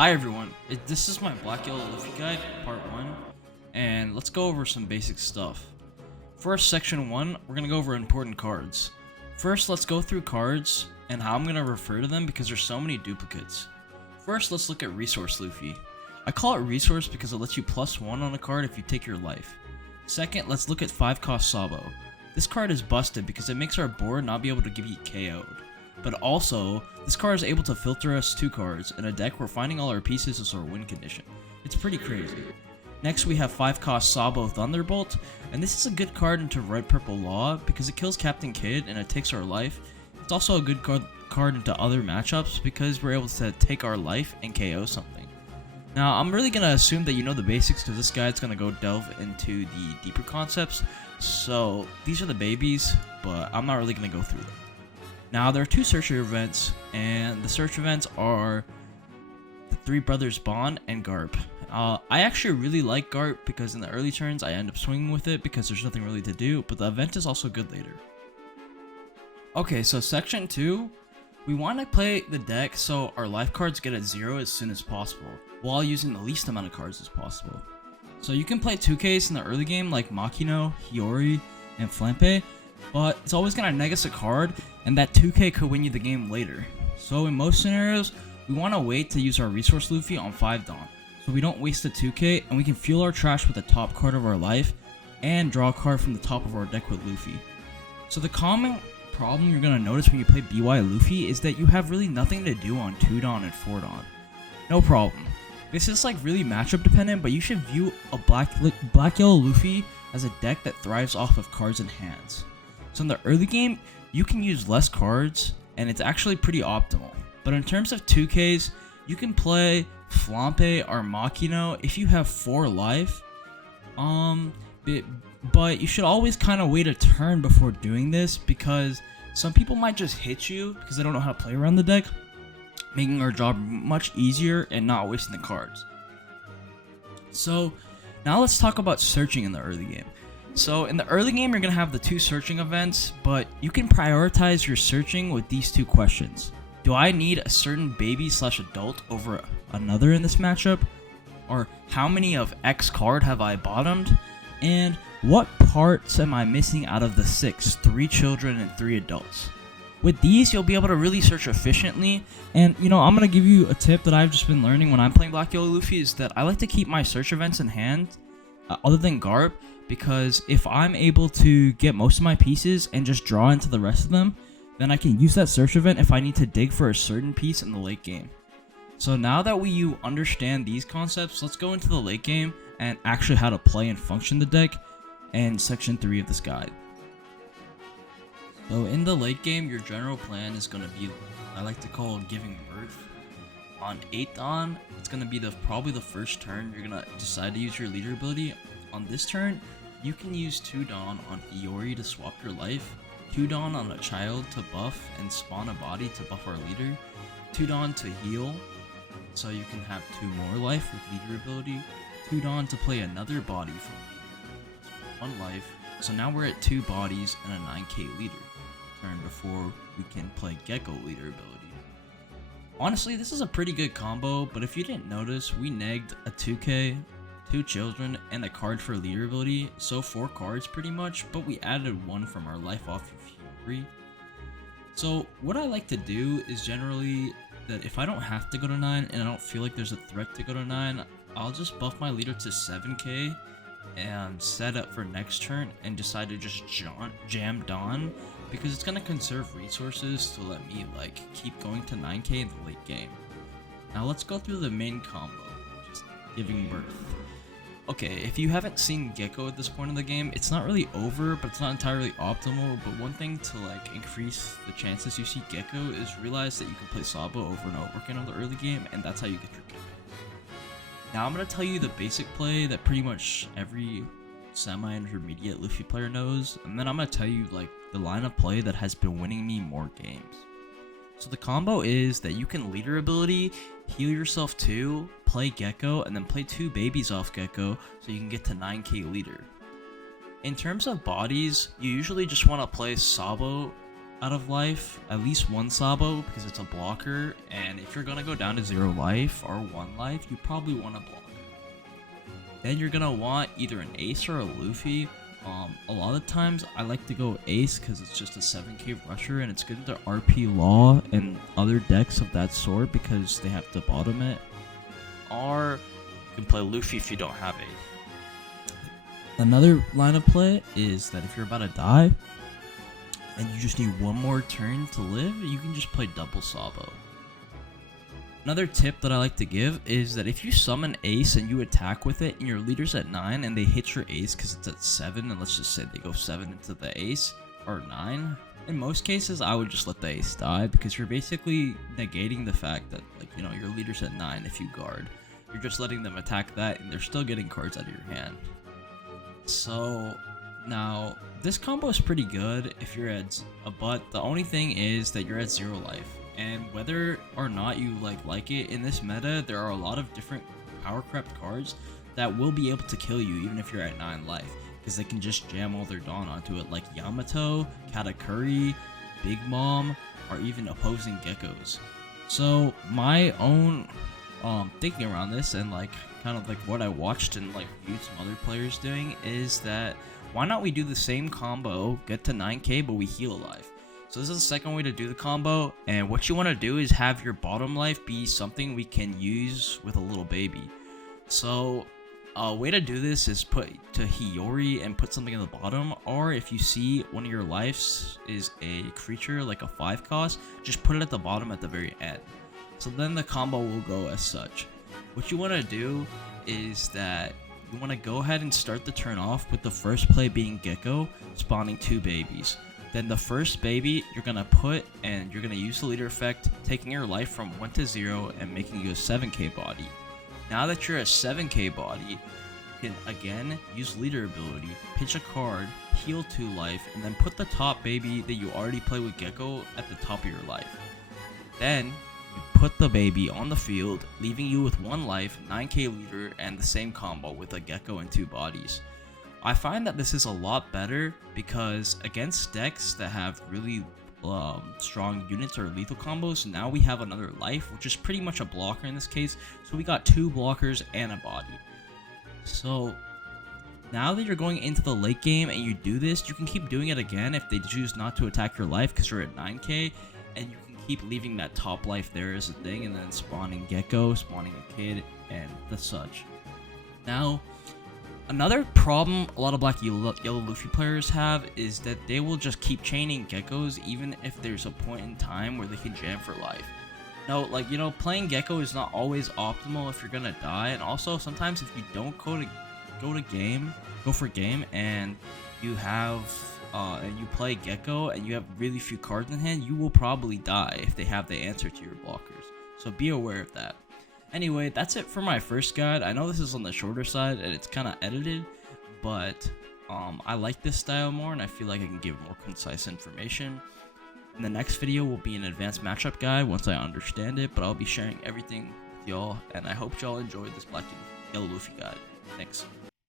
Hi everyone, this is my Black Yellow Luffy guide, part 1, and let's go over some basic stuff. First, section 1, we're going to go over important cards. First, let's go through cards and how I'm going to refer to them because there's so many duplicates. First, let's look at Resource Luffy. I call it Resource because it lets you +1 on a card if you take your life. Second, let's look at 5-cost Sabo. This card is busted because it makes our board not be able to give you KO'd. But also, this card is able to filter us 2 cards in a deck where finding all our pieces is our win condition. It's pretty crazy. Next we have 5-cost Sabo Thunderbolt, and this is a good card into Red Purple Law because it kills Captain Kid and it takes our life. It's also a good card into other matchups because we're able to take our life and KO something. Now I'm really going to assume that you know the basics because this guide's going to go delve into the deeper concepts. So these are the babies, but I'm not really going to go through them. Now, there are 2 search events, and the search events are the 3 Brothers Bond and Garp. I actually really like Garp because in the early turns I end up swinging with it because there's nothing really to do, but the event is also good later. Okay, so section 2, we want to play the deck so our life cards get at 0 as soon as possible, while using the least amount of cards as possible. So you can play 2Ks in the early game like Makino, Hiyori, and Flampe, but it's always going to neg us a card, and that 2K could win you the game later. So in most scenarios, we want to wait to use our Resource Luffy on 5 Dawn, so we don't waste the 2K, and we can fuel our trash with the top card of our life, and draw a card from the top of our deck with Luffy. So the common problem you're going to notice when you play BYLUFFY is that you have really nothing to do on 2 Dawn and 4 Dawn. No problem. This is like really matchup dependent, but you should view a Black Yellow Luffy as a deck that thrives off of cards in hands. So in the early game, you can use less cards, and it's actually pretty optimal. But in terms of 2Ks, you can play Flampe or Makino if you have 4 life. But you should always kind of wait a turn before doing this because some people might just hit you because they don't know how to play around the deck, making our job much easier and not wasting the cards. So now let's talk about searching in the early game. So in the early game, you're going to have the 2 searching events, but you can prioritize your searching with these 2 questions. Do I need a certain baby/adult over another in this matchup? Or how many of X card have I bottomed? And what parts am I missing out of the 6, 3 children and 3 adults? With these, you'll be able to really search efficiently. And, I'm going to give you a tip that I've just been learning when I'm playing Black Yellow Luffy is that I like to keep my search events in hand, other than Garp, because if I'm able to get most of my pieces and just draw into the rest of them, then I can use that search event if I need to dig for a certain piece in the late game. So now that you understand these concepts, let's go into the late game and actually how to play and function the deck and section 3 of this guide. So in the late game, your general plan is going to be, I like to call giving birth. On 8th Dawn, it's going to be probably the first turn you're going to decide to use your leader ability. On this turn, you can use 2 Dawn on Hiyori to swap your life, 2 Dawn on a child to buff and spawn a body to buff our leader, 2 Dawn to heal, so you can have 2 more life with leader ability, 2 Dawn to play another body from leader, 1 life, so now we're at 2 bodies and a 9k leader turn before we can play Gecko leader ability. Honestly, this is a pretty good combo, but if you didn't notice, we negged a 2k, 2 children, and a card for leader ability, so 4 cards pretty much, but we added 1 from our life off of Hiyori. So what I like to do is generally that if I don't have to go to 9 and I don't feel like there's a threat to go to 9, I'll just buff my leader to 7k and set up for next turn and decide to just jam Dawn because it's going to conserve resources to let me keep going to 9k in the late game. Now let's go through the main combo, just giving birth. Okay, if you haven't seen Gecko at this point in the game, it's not really over, but it's not entirely optimal. But one thing to increase the chances you see Gecko is realize that you can play Sabo over and over again in the early game, and that's how you get your Gecko. Now I'm going to tell you the basic play that pretty much every semi-intermediate Luffy player knows, and then I'm going to tell you the line of play that has been winning me more games. So the combo is that you can leader ability, heal yourself 2, play Gecko, and then play 2 babies off Gecko so you can get to 9k leader. In terms of bodies, you usually just want to play Sabo out of life, at least one Sabo, because it's a blocker, and if you're gonna go down to 0 life or 1 life, you probably want a blocker. Then you're gonna want either an Ace or a Luffy. A lot of times I like to go Ace because it's just a 7k rusher and it's good into RP Law and other decks of that sort because they have to bottom it. Or you can play Luffy if you don't have a. Another line of play is that if you're about to die and you just need one more turn to live, you can just play double Sabo. Another tip that I like to give is that if you summon Ace and you attack with it and your leader's at 9 and they hit your Ace because it's at 7, and let's just say they go 7 into the Ace, or 9, in most cases I would just let the Ace die because you're basically negating the fact that, like, you know, your leader's at 9 if you guard. You're just letting them attack that and they're still getting cards out of your hand. So now this combo is pretty good if you're at but the only thing is that you're at 0 life. And whether or not you like it, in this meta, there are a lot of different power crept cards that will be able to kill you even if you're at 9 life. Because they can just jam all their Dawn onto it, like Yamato, Katakuri, Big Mom, or even opposing Geckos. So my own thinking around this and kind of what I watched and viewed some other players doing is that why not we do the same combo, get to 9k, but we heal alive. So this is the second way to do the combo, and what you want to do is have your bottom life be something we can use with a little baby. So a way to do this is put to Hiyori and put something in the bottom, or if you see one of your lives is a creature like a 5 cost, just put it at the bottom at the very end. So then the combo will go as such. What you want to do is that you want to go ahead and start the turn off with the first play being Gecko spawning 2 babies. Then the first baby you're going to put and you're going to use the leader effect, taking your life from 1 to 0 and making you a 7k body. Now that you're a 7k body, you can again use leader ability, pitch a card, heal 2 life, and then put the top baby that you already play with Gecko at the top of your life. Then you put the baby on the field, leaving you with 1 life, 9k leader, and the same combo with a Gecko and 2 bodies. I find that this is a lot better because against decks that have really strong units or lethal combos, now we have another life, which is pretty much a blocker in this case. So we got 2 blockers and a body. So now that you're going into the late game and you do this, you can keep doing it again if they choose not to attack your life because you're at 9k, and you can keep leaving that top life there as a thing and then spawning Gecko, spawning a kid, and the such. Now, another problem a lot of black yellow Luffy players have is that they will just keep chaining Geckos even if there's a point in time where they can jam for life. No, playing Gecko is not always optimal if you're gonna die, and also sometimes if you don't go for game and you have and you play Gecko and you have really few cards in hand, you will probably die if they have the answer to your blockers. So be aware of that. Anyway, that's it for my first guide. I know this is on the shorter side and it's kind of edited, but I like this style more and I feel like I can give more concise information. In the next video will be an advanced matchup guide once I understand it, but I'll be sharing everything with y'all, and I hope y'all enjoyed this black and yellow Luffy guide. Thanks.